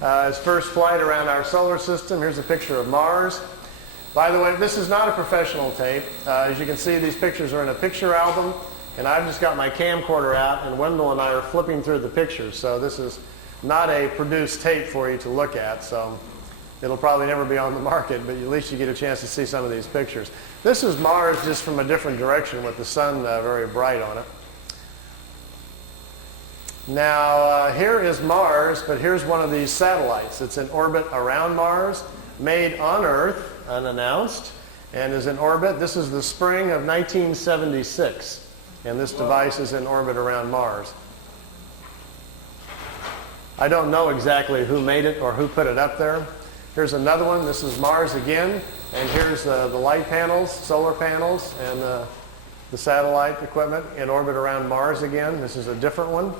His first flight around our solar system. Here's a picture of Mars. By the way, this is not a professional tape. As you can see, these pictures are in a picture album, and I've just got my camcorder out, and Wendell and I are flipping through the pictures. So this is not a produced tape for you to look at. So it'll probably never be on the market, but at least you get a chance to see some of these pictures. This is Mars just from a different direction with the sun very bright on it. Now, here is Mars, but here's one of these satellites. It's in orbit around Mars, made on Earth, unannounced, and is in orbit. This is the spring of 1976, and this device is in orbit around Mars. I don't know exactly who made it or who put it up there. Here's another one. This is Mars again, and here's the light panels, solar panels, and the satellite equipment in orbit around Mars again. This is a different one.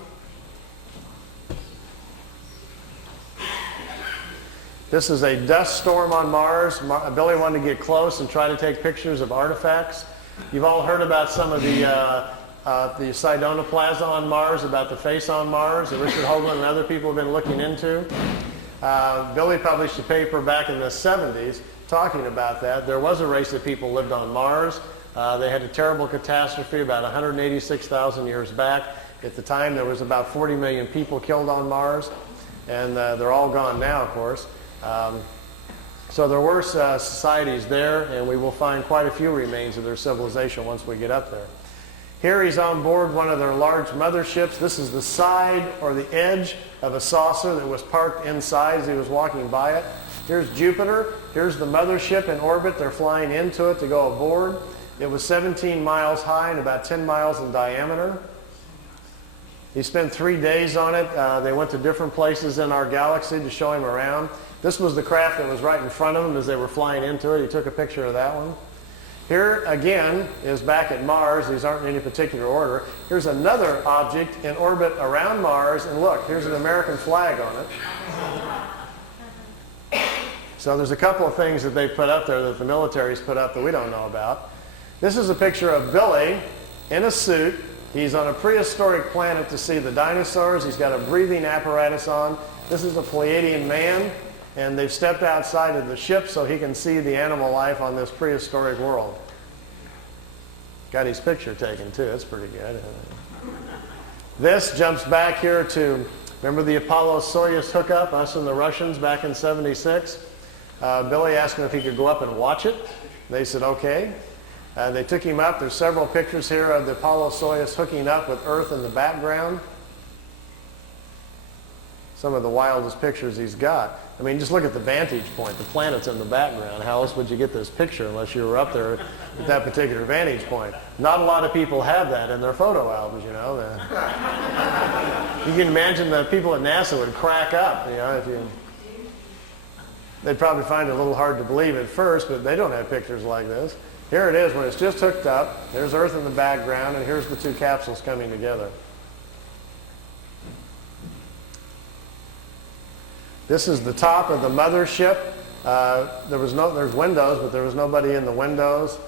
This is a dust storm on Mars. Billy wanted to get close and try to take pictures of artifacts. You've all heard about some of the Sedona Plaza on Mars, about the face on Mars that Richard Hoagland and other people have been looking into. Billy published a paper back in the 70s talking about that. There was a race of people lived on Mars. They had a terrible catastrophe about 186,000 years back. At the time, there was about 40 million people killed on Mars, and they're all gone now, of course. So there were societies there, and we will find quite a few remains of their civilization once we get up there. Here he's on board one of their large motherships. This is the side or the edge of a saucer that was parked inside as he was walking by it. Here's Jupiter. Here's the mothership in orbit. They're flying into it to go aboard. It was 17 miles high and about 10 miles in diameter. He spent 3 days on it. They went to different places in our galaxy to show him around. This was the craft that was right in front of him as they were flying into it. He took a picture of that one. Here, again, is back at Mars. These aren't in any particular order. Here's another object in orbit around Mars, and look, here's an American flag on it. So there's a couple of things that they put up there that the military's put up that we don't know about. This is a picture of Billy in a suit. He's on a prehistoric planet to see the dinosaurs. He's got a breathing apparatus on. This is a Pleiadian man, and they've stepped outside of the ship so he can see the animal life on this prehistoric world. Got his picture taken too. It's pretty good. This jumps back here to, remember the Apollo-Soyuz hookup, us and the Russians back in '76? Billy asked him if he could go up and watch it. They said okay. They took him up. There's several pictures here of the Apollo-Soyuz hooking up with Earth in the background. Some of the wildest pictures he's got. I mean, just look at the vantage point. The planet's in the background. How else would you get this picture unless you were up there at that particular vantage point? Not a lot of people have that in their photo albums, you know. You can imagine the people at NASA would crack up, you know, if you... They'd probably find it a little hard to believe at first, but they don't have pictures like this. Here it is when it's just hooked up. There's Earth in the background, and here's the two capsules coming together. This is the top of the mothership. There's windows, but there was nobody in the windows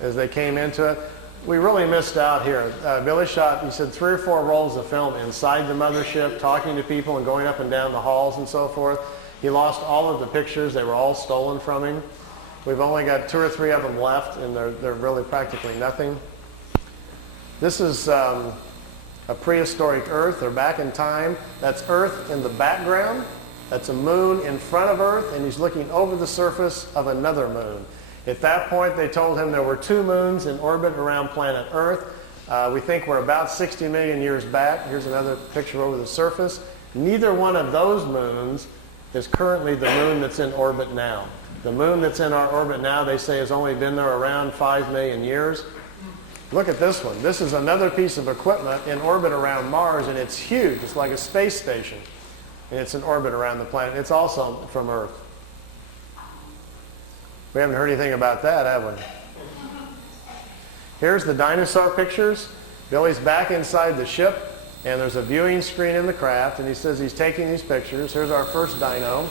as they came into it. We really missed out here. Billy shot, he said, 3 or 4 rolls of film inside the mothership, talking to people and going up and down the halls and so forth. He lost all of the pictures. They were all stolen from him. We've only got 2 or 3 of them left, and they're really practically nothing. This is a prehistoric Earth. They're back in time. That's Earth in the background. That's a moon in front of Earth, and he's looking over the surface of another moon. At that point, they told him there were 2 moons in orbit around planet Earth. We think we're about 60 million years back. Here's another picture over the surface. Neither one of those moons is currently the moon that's in orbit now. The moon that's in our orbit now, they say, has only been there around 5 million years. Look at this one. This is another piece of equipment in orbit around Mars, and it's huge. It's like a space station. And it's in orbit around the planet. It's also from Earth. We haven't heard anything about that, have we? Here's the dinosaur pictures. Billy's back inside the ship, and there's a viewing screen in the craft, and he says he's taking these pictures. Here's our first dino.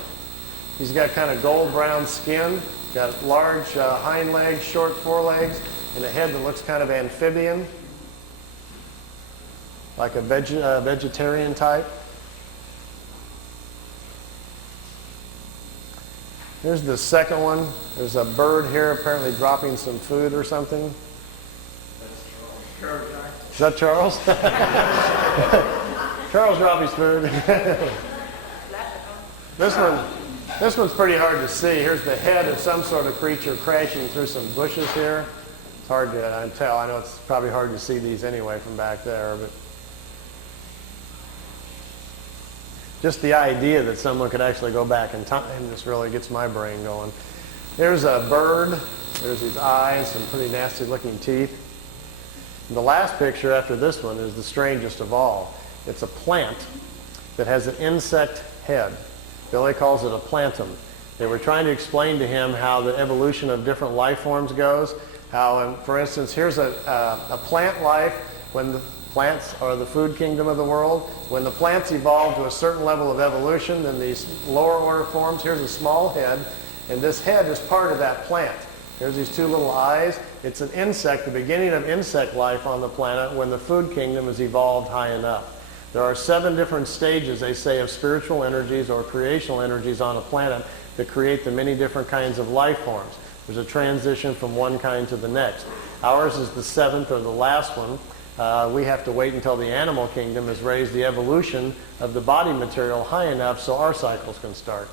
He's got kind of gold-brown skin, got large hind legs, short forelegs, and a head that looks kind of amphibian, like a vegetarian type. Here's the second one. There's a bird here apparently dropping some food or something. Is that Charles? Charles dropped his food. This one's pretty hard to see. Here's the head of some sort of creature crashing through some bushes here. It's hard to tell. I know it's probably hard to see these anyway from back there, but just the idea that someone could actually go back in time just really gets my brain going. There's a bird. There's his eyes, some pretty nasty looking teeth. And the last picture after this one is the strangest of all. It's a plant that has an insect head. Billy calls it a plantum. They were trying to explain to him how the evolution of different life forms goes. How, for instance, here's a plant life when the plants are the food kingdom of the world. When the plants evolve to a certain level of evolution, then these lower order forms, here's a small head, and this head is part of that plant. Here's these two little eyes. It's an insect, the beginning of insect life on the planet when the food kingdom has evolved high enough. There are 7 different stages, they say, of spiritual energies or creational energies on a planet that create the many different kinds of life forms. There's a transition from one kind to the next. Ours is the 7th or the last one. We have to wait until the animal kingdom has raised the evolution of the body material high enough so our cycles can start.